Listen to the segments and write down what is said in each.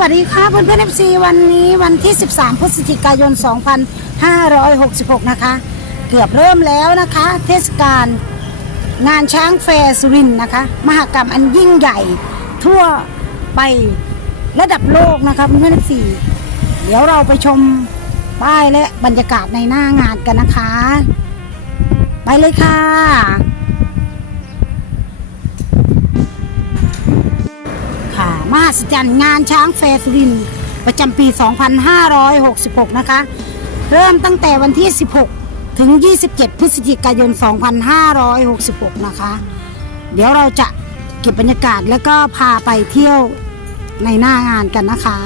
วัสดีค่ะเพื่อนเพื่อนเอฟซีวันนี้วันที่ 13 พฤศจิกายน 2566 นะคะ เกือบเริ่มแล้วนะคะ เทศกาลงานช้างแฟร์สุรินนะคะ มหกรรมอันยิ่งใหญ่ ทั่วไประดับโลกนะคะเพื่อนเพื่อนเอฟซีเดี๋ยวเราไปชมป้ายและบรรยากาศในหน้างานกันนะคะ ไปเลยค่ะ มหัศจรรย์งานช้างแฟร์สุรินทร์ประจำปี 2566 นะคะ เริ่มตั้งแต่วันที่ 16 ถึง 27 พฤศจิกายน 2566 นะคะ เดี๋ยวเราจะเก็บบรรยากาศแล้วก็พาไปเที่ยวในหน้างานกันนะคะ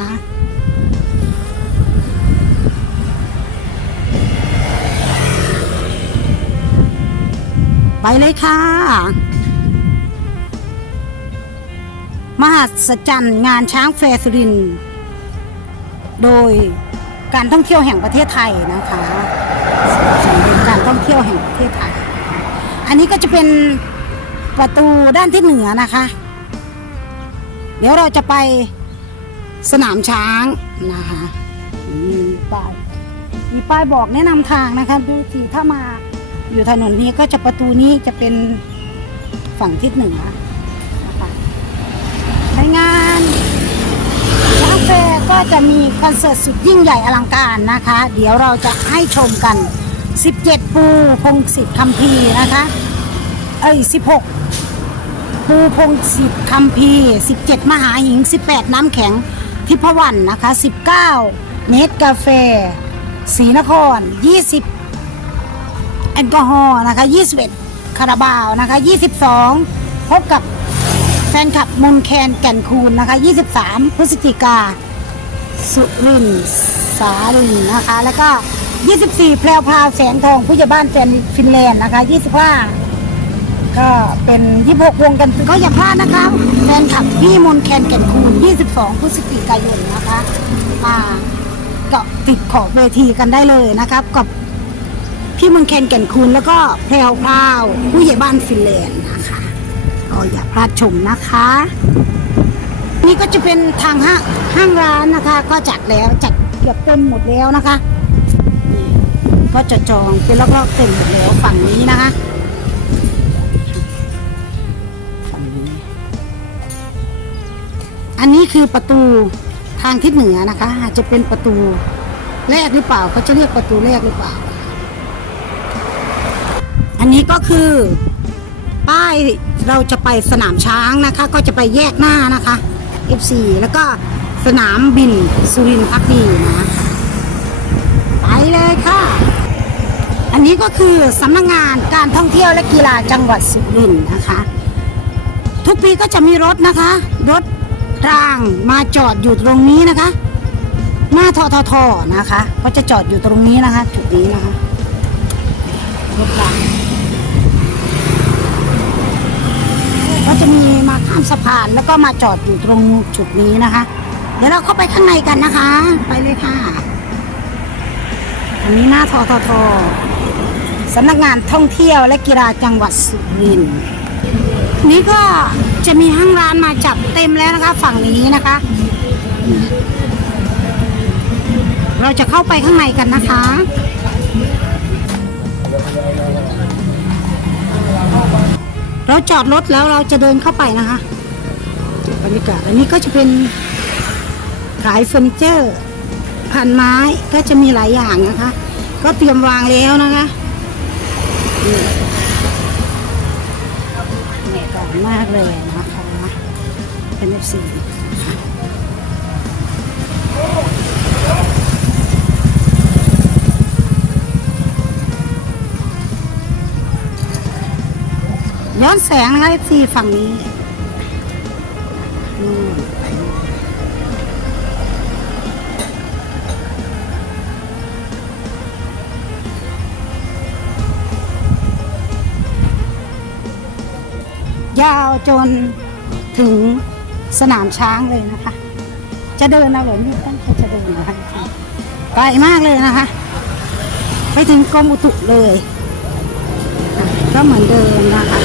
ไปเลยค่ะ มหัศจรรย์งานช้างแฟร์สุรินโดยการท่องเที่ยวแห่งประเทศไทยนะคะสำนักการท่องเที่ยวแห่งประเทศไทย อันนี้ก็จะเป็นประตูด้านที่เหนือนะคะ เดี๋ยวเราจะไปสนามช้างนะคะมีป้ายมีป้ายบอกแนะนำทางนะคะดูสิถ้ามาอยู่ถนนนี้ก็จะประตูนี้จะเป็นฝั่งทิศเหนือ ในงานช้างแฟร์ก็จะมีคอนเสิร์ตสุดยิ่งใหญ่อลังการนะคะ เดี๋ยวเราจะให้ชมกัน 17 ปูพงศิษฐ์คำพีนะคะ เอ้ย 16 ปูพงศิษฐ์คำพี17 มหาหิง 18 น้ำแข็งทิพวรรณนะคะ 19 เนตกาแฟศรีนคร 20 แอลกอฮอล์นะคะ 21 คาราบาวนะคะ 22 พบกับ แฟนคลับมนแคนแก่นคูณนะคะ 23 พฤศจิกา สุรินทร์สาลินนะคะ แล้วก็ 24 แพรวพาวแสงทองผู้ใหญ่บ้านแฟนฟินแลนด์นะคะ 25 ก็เป็น 26 วงกันก็อย่าพลาดนะคะ แฟนคลับพี่มนแคนแก่นคูณ 22 พฤศจิกายนนะคะมาเกาะติดขอบเวทีกันได้เลยนะครับกับพี่มนแคนแก่นคูณแล้วก็แพรวพาวผู้ใหญ่บ้านฟินแลนด์นะคะ ก็อย่าพลาดชมนะคะ นี่ก็จะเป็นทางห้างห้างร้านนะคะ ก็จัดแล้วจัดเกือบเต็มหมดแล้วนะคะก็จะจองเป็นรอบๆเต็มหมดแล้วฝั่งนี้นะคะฝั่งนี้ อันนี้คือประตูทางทิศเหนือนะคะ อาจจะเป็นประตูแรกหรือเปล่าเขาจะเรียกประตูแรกหรือเปล่า อันนี้ก็คือป้าย เราจะไปสนามช้างนะคะ ก็จะไปแยกหน้านะคะ F4 แล้วก็สนามบินสุรินทร์พักดีนะไปเลยค่ะ อันนี้ก็คือสำนักงงานการท่องเที่ยวและกีฬาจังหวัดสุรินทร์นะคะ ทุกปีก็จะมีรถนะคะ รถรางมาจอดอยู่ตรงนี้นะคะ หน้าทททนะคะ ก็จะจอดอยู่ตรงนี้นะคะ จุดนี้นะคะรถราง ก็ จะมีมาข้ามสะพานแล้วก็มาจอดอยู่ตรงจุดนี้นะคะ เดี๋ยวเราเข้าไปข้างในกันนะคะ ไปเลยค่ะอันนี้หน้าทททสำนักงานท่องเที่ยวและกีฬาจังหวัดสุรินทร์นี่ก็จะมีห้างร้านมาจับเต็มแล้วนะคะ ฝั่งนี้นะคะ เราจะเข้าไปข้างในกันนะคะ เราจอดรถแล้วเราจะเดินเข้าไปนะคะบรรยากาศอันนี้ก็จะเป็นขายเฟอร์นิเจอร์พันไม้ก็จะมีหลายอย่างนะคะ ก็เตรียมวางแล้วนะคะนี่ก่อนมากเลยนะคะเป็นเอฟซี ย้อนแสงนะคะเอฟซีฝั่งนี้นู่นยาวจนถึงสนามช้างเลยนะคะ จะเดินเอาเหรอนี่ตั้งใจจะเดินเหรอคะไกลมากเลยนะคะ ไปถึงกรมอุตุเลย ก็เหมือนเดิมนะคะ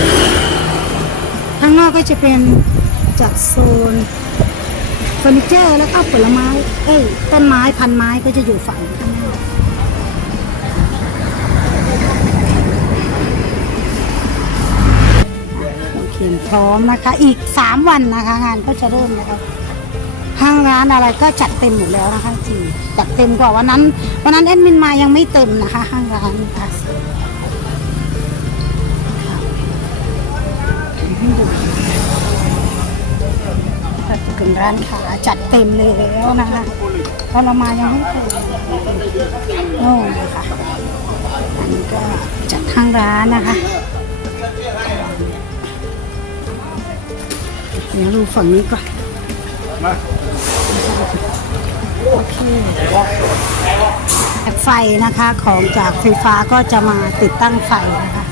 ข้างนอกก็จะเป็นจัดโซนเฟอร์นิเจอร์แล้วก็ผลไม้ เอ้ยต้นไม้พันไม้ก็จะอยู่ฝั่งข้างน้าโอเคพร้อมนะคะ อีกสามวันนะคะ งานก็จะเริ่มนะคะห้างร้านอะไรก็จัดเต็มหมดแล้วนะคะจริงจัดเต็มกว่าวันนั้น วันนั้นแอดมินมายังไม่เต็มนะคะ ห้างร้านนะคะ ร้านขาจัดเต็มเลยแล้วนะคะเพราะเรามายังไม่เต็มโอ้นะคะอันนี้ก็จัดห้างร้านนะคะเดี๋ยวดูฝั่งนี้ก่อนโอเคแผงไฟนะคะของจากไฟฟ้าก็จะมาติดตั้งไฟนะคะ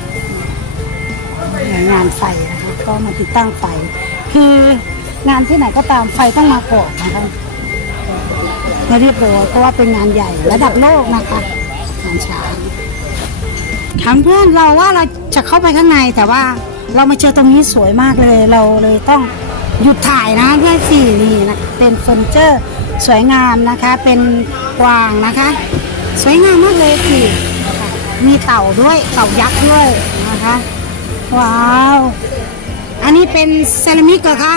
งานไฟนะคะก็มาติดตั้งไฟคือ งานที่ไหนก็ตามไฟต้องมาก่อนนะคะให้เรียบร้อยเพราะว่าเป็นงานใหญ่ระดับโลกนะคะงานช้างถามเพื่อนเราว่าเราจะเข้าไปข้างในแต่ว่าเรามาเจอตรงนี้สวยมากเลย เราเลยต้องหยุดถ่ายนะเพื่อนสี่นี่นะเป็นเฟอร์นิเจอร์สวยงามนะคะ เป็นกวางนะคะ สวยงามมากเลยสินะมีเต่าด้วยเต่ายักษ์ด้วยนะคะ ว้าว อันนี้เป็นเซรามิกเหรอคะ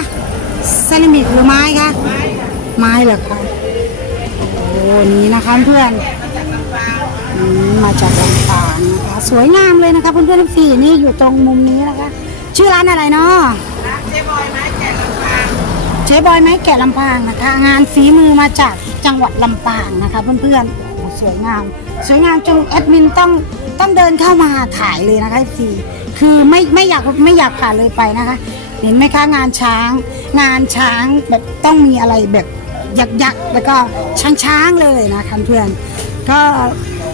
เซรามิกหรือไม้คะไม้เหรอคะโอ้นี่นะคะเพื่อนมาจากลำปางนะคะ สวยงามเลยนะคะเพื่อนๆทั้งสี่นี่อยู่ตรงมุมนี้นะคะ ชื่อร้านอะไรเนาะเจ๊บอยไม้แกะลำปางนะคะ งานฝีมือมาจากจังหวัดลำปางนะคะเพื่อนๆโอ้สวยงาม สวยงามจนแอดมินต้องต้องเดินเข้ามาถ่ายเลยนะคะทีคือไม่ไม่อยากไม่อยากผ่านเลยไปนะคะ เห็นไหมคะงานช้าง งานช้างแบบต้องมีอะไรแบบยักษ์ๆแล้วก็ช้างๆเลยนะคะเพื่อน ก็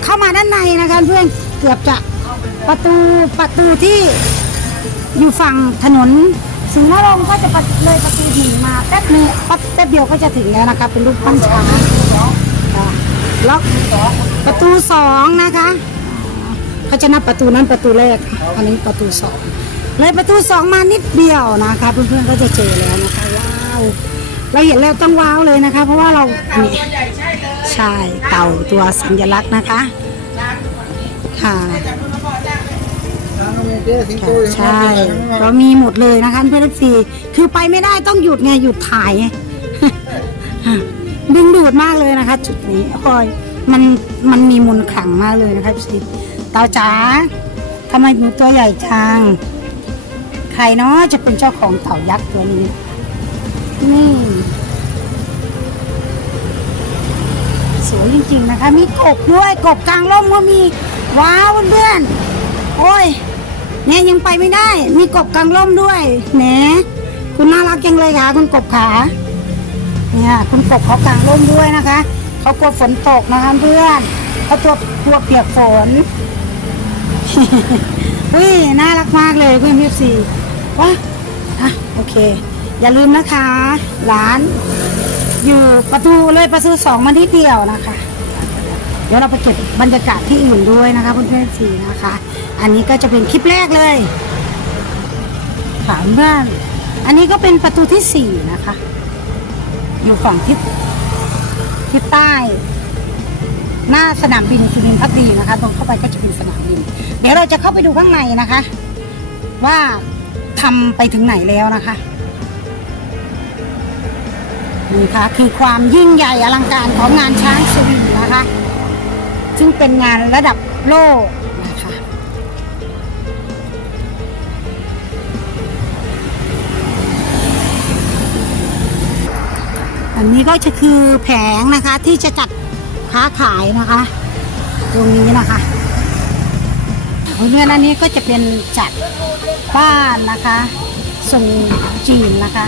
เข้ามาด้านในนะคะเพื่อนเกือบจะประตูประตูที่อยู่ฝั่งถนนศรีนรงก็จะเลยประตูหินมาแป๊บนึงแป๊บเดียวก็จะถึงแล้วนะคะเป็นรูปปั้นช้างล็อกประตูสองนะคะเขาจะนับประตูนั้นประตูแรกอันนี้ประตูสอง เลยประตูสองมานิดเดียวนะคะเพื่อนๆก็จะเจอแล้วนะคะว้าวเราเห็นแล้วต้องว้าวเลยนะคะ เพราะว่าเรานี่ใช่เต่าตัวสัญลักษณ์นะคะค่ะใช่เรามีหมดเลยนะคะเพื่อนซีคือไปไม่ได้ต้องหยุดไงหยุดถ่ายไงดึงดูดมากเลยนะคะ จุดนี้โอ้ยมันมันมีมนขลังมากเลยนะคะพี่เตาจ๋าทำไมหนูตัวใหญ่จัง ใครเนาะจะเป็นเจ้าของเต่ายักษ์ตัวนี้นี่สวยจริงๆนะคะ มีกบด้วยกบกลางร่มก็มีว้าวเพื่อนๆโอ้ยเนี่ยยังไปไม่ได้ มีกบกลางร่มด้วยแหนคุณน่ารักจังเลยค่ะคุณกบขาเนี่ยคุณกบเขากลางร่มด้วยนะคะเขากลัวฝนตกนะคะเพื่อนเขาตัวตัวเปียกฝนอุ้ยน่ารักมากเลยเพื่อนพี่ซี ว้าอะโอเค อย่าลืมนะคะ ร้านอยู่ประตูเลยประตูสองมาที่เดียวนะคะ เดี๋ยวเราไปเก็บบรรยากาศที่อื่นด้วยนะคะเพื่อนๆสีนะคะ อันนี้ก็จะเป็นคลิปแรกเลยถามเพื่อนอันนี้ก็เป็นประตูที่สี่นะคะ อยู่ฝั่งทิศทิศใต้ หน้าสนามบินสุรินทร์พักดีนะคะ ตรงเข้าไปก็จะเป็นสนามบิน เดี๋ยวเราจะเข้าไปดูข้างในนะคะ ว่า ทำไปถึงไหนแล้วนะคะนี่ค่ะคือความยิ่งใหญ่อลังการของงานช้างสุรินทร์นะคะ ซึ่งเป็นงานระดับโลกนะคะอันนี้ก็จะคือแผงนะคะที่จะจัดค้าขายนะคะ ตรงนี้นะคะ เรื่องอันนี้ก็จะเป็นจัดบ้านนะคะส่งจีนนะคะ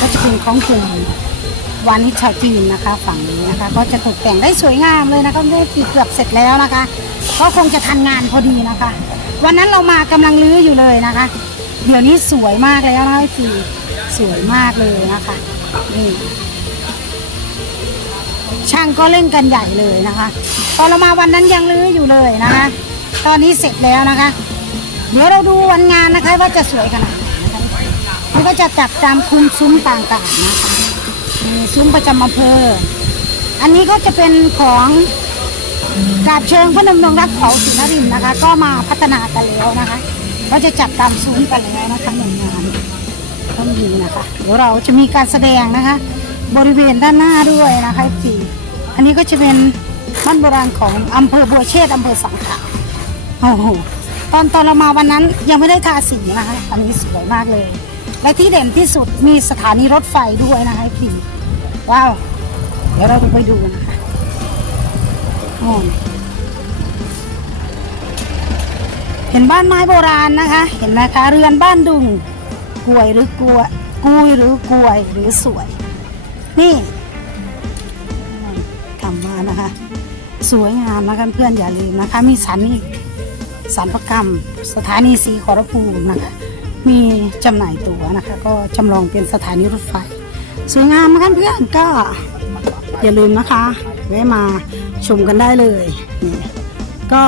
ก็จะเป็นของกลุ่มวานิชชาวจีนนะคะ ฝั่งนี้นะคะ ก็จะตกแต่งได้สวยงามเลยนะคะได้กี่เกือบเสร็จแล้วนะคะ ก็คงจะทันงานพอดีนะคะ วันนั้นเรามากำลังรื้ออยู่เลยนะคะ เดี๋ยวนี้สวยมากแล้วนะคะีสวยมากเลยนะคะนี่ช่างก็เล่นกันใหญ่เลยนะคะ ตอนเรามาวันนั้นยังรื้ออยู่เลยนะคะ ตอนนี้เสร็จแล้วนะคะ เดี๋ยวเราดูวันงานนะคะว่าจะสวยขนาดไหนนะคะมันก็จะจัดตามคุมซุ้มต่างๆนะคะมีซุ้มประจำอำเภอ อันนี้ก็จะเป็นของกาบเชิงพระนมดงรักเขาศรีนรินนะคะ ก็มาพัฒนากันแล้วนะคะ ก็จะจัดตามซุ้มกันแล้วนะคะหน่วยงานต้องมีนะคะเดี๋ยวเราจะมีการแสดงนะคะ บริเวณด้านหน้าด้วยนะคะพี่อันนี้ก็จะเป็นบ้านโบราณของอำเภอบัวเชษอำเภอสังขะ โอ้โหตอนตอนเรามาวันนั้นยังไม่ได้ทาสีนะคะอันนี้สวยมากเลย และที่เด่นที่สุดมีสถานีรถไฟด้วยนะคะพี่ว้าว เดี๋ยวเราไปดูนะคะเห็นบ้านไม้โบราณนะคะ เห็นไหมคะเรือนบ้านดุงกวยหรือกลัวกุยหรือกวยหรือสวย นี่ทำมานะคะ สวยงามนะคะเพื่อนอย่าลืมนะคะ มีสันอีก สันประกรรม สถานีสีขอรภูมินะคะ มีจำหน่ายตั๋วนะคะ ก็จำลองเป็นสถานีรถไฟ สวยงามนะคะเพื่อนก็อย่าลืมนะคะแวะมาชมกันได้เลยนี่ก็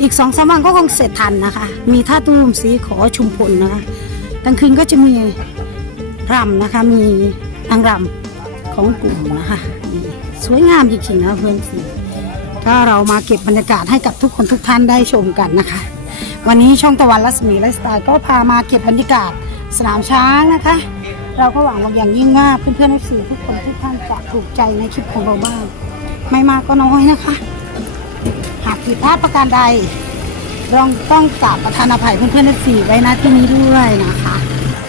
อีกสองสามวันก็คงเสร็จทันนะคะ มีท่าตูมสีขอชุมพลนะคะกลางคืนก็จะมีรำนะคะ มีนางรำของกลุ่มนะคะ สวยงามจริงๆนะเพื่อนสี ก็เรามาเก็บบรรยากาศให้กับทุกคนทุกท่านได้ชมกันนะคะ วันนี้ช่องตะวันรัศมีไลฟ์สไตล์ก็พามาเก็บบรรยากาศสนามช้างนะคะ เราก็หวังอย่างยิ่งว่าเพื่อนๆนักสื่อทุกคนทุกท่านจะถูกใจในคลิปของเราบ้างไม่มากก็น้อยนะคะ หากผิดพลาดประการใดเราต้องกราบประธานอภัยเพื่อนๆนักสื่อไว้นะที่นี้ด้วยนะคะ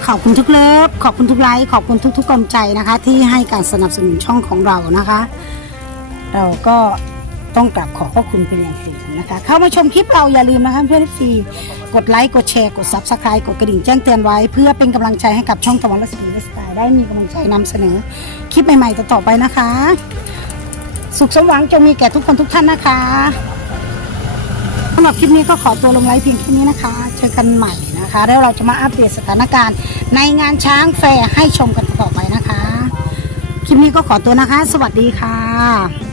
ขอบคุณทุกเลิฟขอบคุณทุกไลค์ขอบคุณทุกๆกำลังใจนะคะ ที่ให้การสนับสนุนช่องของเรานะคะ เราก็ ต้องกราบขอบพระคุณเป็นอย่างสูงนะคะ เข้ามาชมคลิปเราอย่าลืมนะคะเพื่อนๆซีกดไลค์กดแชร์กด subscribe กดกระดิ่งแจ้งเตือนไว้ เพื่อเป็นกำลังใจให้กับช่องตะวันรัศมีไลฟ์สไตล์ได้มีกำลังใจนำเสนอ คลิปใหม่ๆต่อๆไปนะคะ สุขสมหวังจงมีแก่ทุกคนทุกท่านนะคะสำหรับคลิปนี้ก็ขอตัวลงไลฟ์เพียงแค่นี้นะคะเจอกันใหม่นะคะ แล้วเราจะมาอัปเดตสถานการณ์ ในงานช้างแฟร์ให้ชมกันต่อไปนะคะ คลิปนี้ก็ขอตัวนะคะ สวัสดีค่ะ